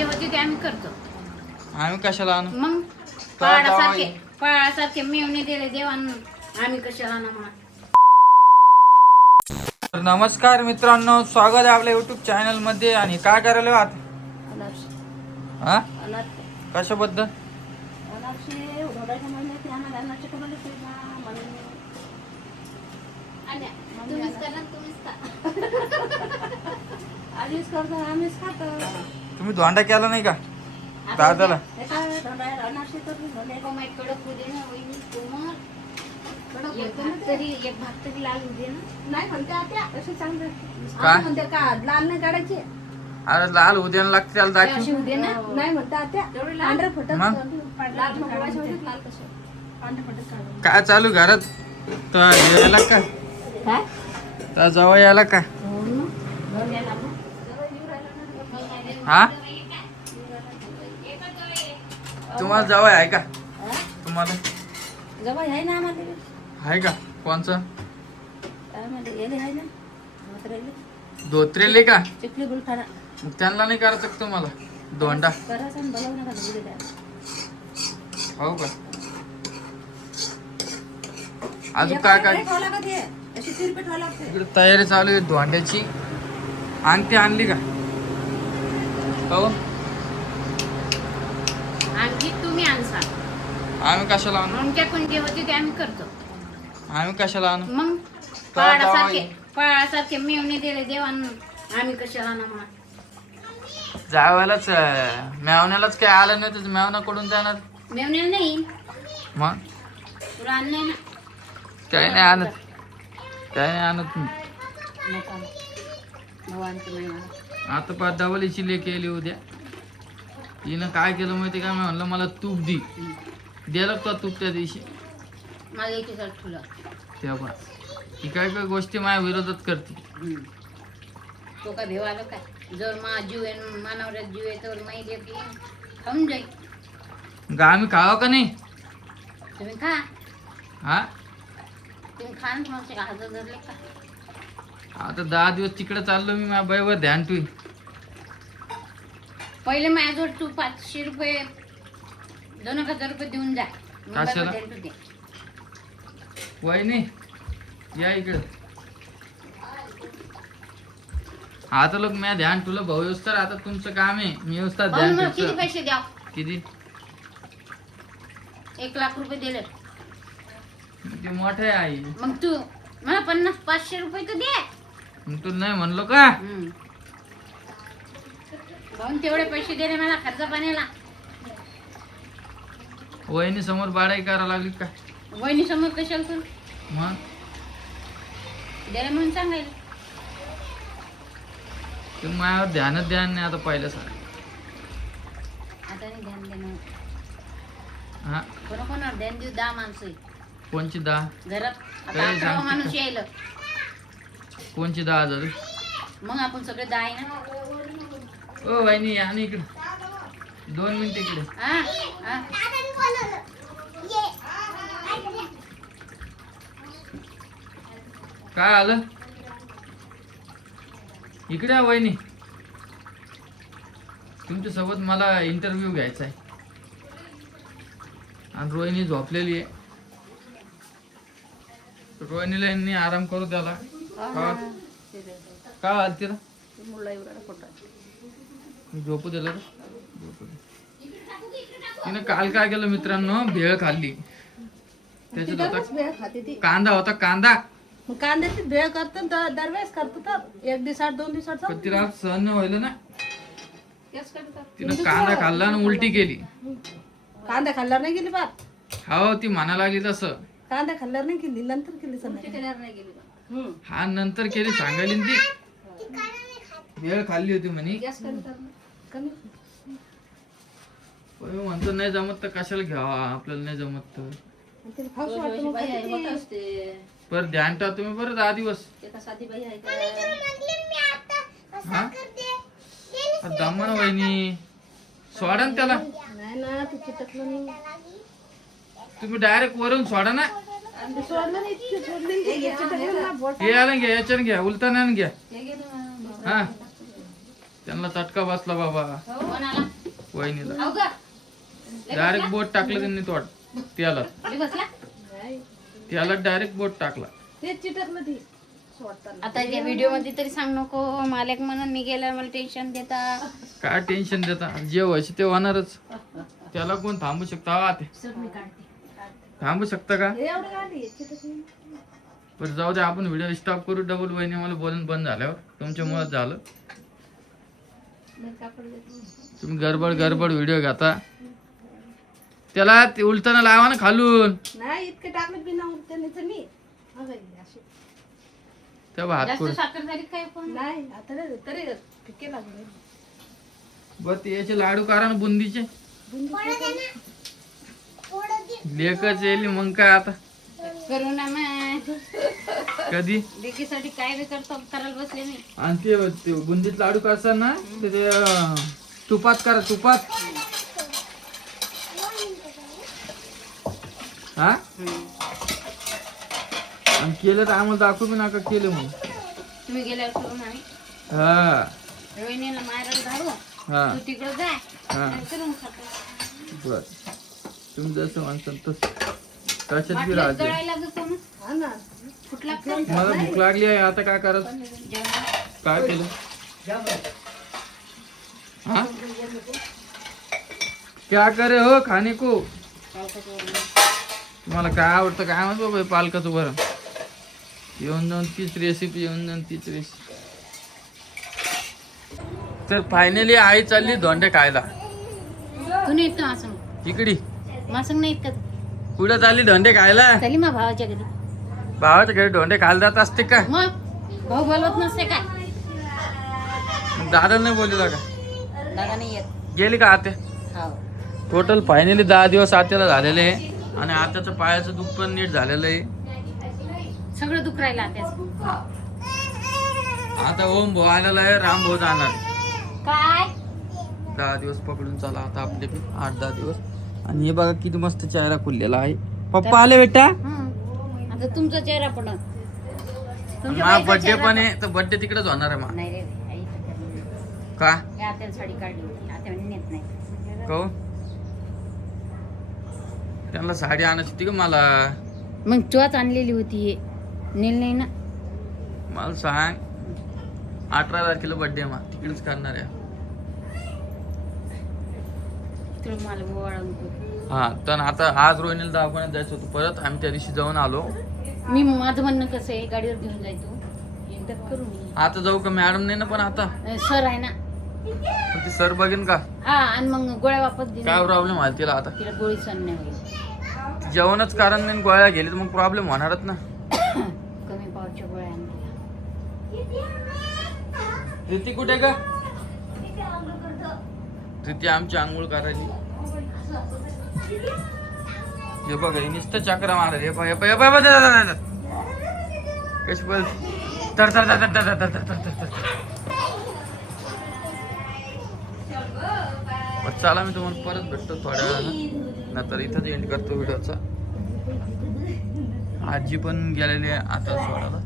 होती ते आम्ही करतो. आम्ही कशाला आणू? मग पळासारखे मेवणे दिले देवानं, आम्ही कशाला आणू म्हणा. तर नमस्कार मित्रांनो, स्वागत आहे आपल्या युट्यूब चॅनल मध्ये. आणि काय करायला आहात? हा कशाबद्दल? तुम्ही धोंडा केला नाही का दादाला? एक भाग तरी लाल होऊ दे ना. नाही म्हणते आता असे चांगलं काय? म्हणते का लाल नाही काढायची. अरे लाल उद्याला लागते त्याला दाखव. अशी होऊ दे ना. नाही म्हणते आता पांढरे फटक मग? लाल काढायचे होते, लाल कसे पांढरे फटक काढायचे. काय चालू घरात? तर यायला का? काय? तर जवळ यायला का? हा तुम्हाला जवळ आहे का? तुम्हाला जवळ आहे ना आम्हाला. आहे का? कोणचं? काय म्हणते गेले आहे ना म्हातारेले. धोत्रेले का? चिखली बुलठाणा मग त्यांना नाही करायचं का तुम्हाला धोंडा? करायचं आणि बोलावं नका घरी द्या. हो का? अजून काय काय ठेवावं लागत हे. अशी तिरपे ठेवावं लागते. इकडे तयारी चालू आहे धोंड्याची. अंगठी आणली का? हो आणखी तुम्ही आणसा. आम्ही कशाला आणू? आमच्या कुंडी होती ते आम्ही करतो. आम्ही कशाला आणू? मग पळासारखे मेवणे दिले देवानं, आम्ही कशाला आणू म्हणा. जावायलाच मेवण्यालाच काय आलं नाही तर मेवना कडून जाणार. मेवणे नाही मग तुला आण नाही ना. काही नाही आणत, काही नाही आणत. नको आणू. भाऊ आणतो नाही मला. आता पाच डबलीची लेक केली उद्या. हिनं काय केलं माहिती का? मी म्हणलं मला तूप दे, द्यायला का तूप त्या दिवशी? मला एकीकडे ठुलं. तेव्हा ही काय काय गोष्टी माझ्या विरोधात करते. तो काय भेव आलो काय? जर मा जीव आहे मानवऱ्यात जीव आहे तर माहिती की खाऊन जाईल. गा आम्ही खावा का नाही? तुम्ही खा, हा तुम्ही खा ना. तुम्हाला हजार धरले का? आता 10 दिवस तिकडे चाललो मी. माझ्या बाईवर ध्यान ठेवी. पहिले माझ्याजवळ तू 500 रुपये 2000 रुपये देऊन जा. मग कशाला? बाबा देतो ते. वहिनी या इकडे. आता लोक मी ध्यान ठेवलं भाऊ येऊस तर. आता तुमचं काम आहे, मी येऊस तर भाऊ, ध्यान मला किती ठेवतो. पैसे द्या? किती? 1,00,000 रुपये दिले. ते मोठं आहे आई. मग तू मला 500 रुपये तर दे. मग तू नाही म्हणलो का? भाऊन तेवढे पैसे दिले मला खर्च पाण्याला. वहिनी समोर बाडाई करायला लागली का? वहिनी समोर कशाला तू मग दिले म्हणून सांगायला. ते माझ्यावर ध्यानच ध्यान नाही आता पहिल्यासारखं. आता नाही ध्यान देणं. हा कोणाकोणावर ध्यान देऊ? 10 माणसं आहे कोणची 10? घरात. आता काय 11 सांगते माणूस का? यायला. कोणची 10,000? मग आपण सगळे 10 आहे ना. ओ वहिनी या ना इकडे 2 मिनिट इकडे. हा हा. काय आलं? इकडे या वहिनी. तुमच्या सोबत मला इंटरव्ह्यू घ्यायचा आहे. आणि रोहिणी झोपलेली आहे. रोहिणीला यांनी आराम करू द्याला. काय आलं तिला? मी झोपू दिलं रे. झोपू दे. तिनं काल काय केलं मित्रांनो? भेळ खाल्ली. त्याच्यात तिथंच भेळ होता खाते ती. कांदा, होता कांदा. मग कांद्याची भेळ करतो तर दरवेळेस करतो तर 1 दिवसात 2 दिवसात पण तिला सहन नाही व्हायला ना. तेच करतात. तिनं कांदा खाल्ला आणि उलटी केली. कांदा खाल्ल्यावर नाही गेली बात. हो ती म्हणा लागली तसं. कांदा खाल्ल्यावर नाही गेली, नंतर केली संध्याकाळी. हा नंतर केली सांगायली ना ती. भेळ खाल्ली होती म्हणे. गॅस करतात ना. कमी पण मी म्हणतो नाही जमत तर कशाला घ्यावा, आपल्याला नाही जमत तर. तिला खाऊशी वाटतं मग खाते ती. पर ध्यान ठेवा तुम्ही बरं 10 दिवस. हा दमन वहिनी सोडा ना त्याला. नाही ना तू चिटकलं नाही. तुम्ही डायरेक्ट वरून सोडा ना. सोडलं नाही, सोडलं नाही. चिटकलं ना बोट. हे आलं घ्या, याच्यानं घ्या, उलटानं घ्या. हा त्यांना चटका बसला बाबा कोणाला वहिनीला. हो का डायरेक्ट बोट टाकलं त्यांनी तो त्याला बसला त्याला डायरेक्ट बोट टाकला. ते चिटकलं ती सोडताना. आता त्या व्हिडिओ मध्ये तरी सांग नको मालक म्हणून मी गेल्यावर मला टेन्शन देता. काय टेन्शन देता, जे व्हायचं ते होणारच. त्याला कोण थांबू शकता ते? सर मी काढते थांबू शकता का? एवढं गाडी चिटकली. बरं जाऊ दे, आपण व्हिडिओ स्टॉप करू. डबल वहिनी मला बोलून बंद झाल्यावर तुमच्यामुळे झालं. तुम्ही गडबड व्हिडिओ घेता. त्याला ते उलटाना लावा ना खालून. नाही इतके टाकलं बिना त्याने तर मी अगं, अशी. तेव्हा हात जास्त करू. साखर झाली काय पण नाही आता नाही, तरी फिके लागले. बर ते याचे लाडू करा ना बुंदीचे. लेकच येईल मग काय आता. करू ना मग कधी लेकीसाठी काय बी करतो करायला बसले मी. आणि ते बुंदीत लाडू करतात ना ते तुपात करा, तुपात. हा आणि केलं तर आम्हाला दाखवू बी नका केलं मग. तुम्ही गेल्यावर करू ना आम्ही. हा रोहिणीला मारायला धाडू हा तू तिकडं जाय हा आणि करून खातो. बर. तुम्ही जसं म्हणताल तसं कशात बी वाटलं राहते. गळायला लागतो ना हा ना. कुठला पण मला भूक लागली आहे आता काय करत. जेवण काय केलं हा क्या करे हो खाने को. तुम्हाला काय आवडतं काय म्हणतो बाबा पालकाचं बरं. येऊन जाऊन तीच रेसिपी, येऊन जाऊन तीच रेसिपी. तर फायनली आई चालली धोंडे खायला. तू नाही येत का मासंग इकडी मासंग नाही येत का कुठं चालली धोंडे खायला? चाली मा भावाच्या घरी. भावाच्या घरी धोंडे खायला जात असते का? मग भाऊ बोलवत नसते काय? मग दादा नाही बोलला का? दादा नाही येत. गेली का आत्या? हो टोटल फायनली 10 दिवस आत्याला झालेले आहे. आणि आत्याचं पायाचं दुःख पण नीट झालेलं आहे. सगळं दुख राहिलं त्याच. आता ओम भाऊ आलेला आहे, राम भाऊ जाणार. काय 10 दिवस पकडून चला आता आपले 8-10 दिवस. आणि हे बघा किती मस्त चेहरा खुललेला आहे. पप्पा आले बेटा. आता तुमचा चेहरा पण माझा बर्थडे पण आहे तर बर्थडे तिकडेच होणार आहे मग. नाही रे आई तर का हे आत्याला साडी काढली होती आता नेत नाही. कहू त्यांना साडी आणायची होती का मला. मग तुझ्याच आणलेली होती हे नेल नाही ना. मला सांग 18 तारखेला बर्थडे मग तिकडेच करणार आहे. तुला मला बोवाळा नको. हा तर आता आज रोहिणीला दवाखान्यात जायचं होतं परत. आम्ही त्या दिवशी जाऊन आलो. मी माझं म्हणणं कसं आहे गाडीवर घेऊन जायचो एकदा करू मी. आता जाऊ का मॅडम नाही ना पण आता सर आहे ना. पण ती सर बघेन का हा आणि मग गोळ्या वापस काय दिल्या प्रॉब्लेम आहे तिला आता. तिला गोळी सण नाही होईल. जेवणच कारण नाही गोळ्या गेली तर मग प्रॉब्लेम होणारच ना. कमी पावच्या गोळ्या आणल्या. प्रीती कुठे का? प्रीती आमची आंघोळ करायची. हे बघ हे नुसतं चक्र मारत. हे बघ हे बघ हे बघ कशी बोल तर तर तर तर तर तर तर तर तर. चला मी तुम्हाला परत भेटतो थोड्या वेळानं. नंतर इथंच एंड करतो व्हिडिओचा. आजी पण गेलेली आहे आता सोडायला.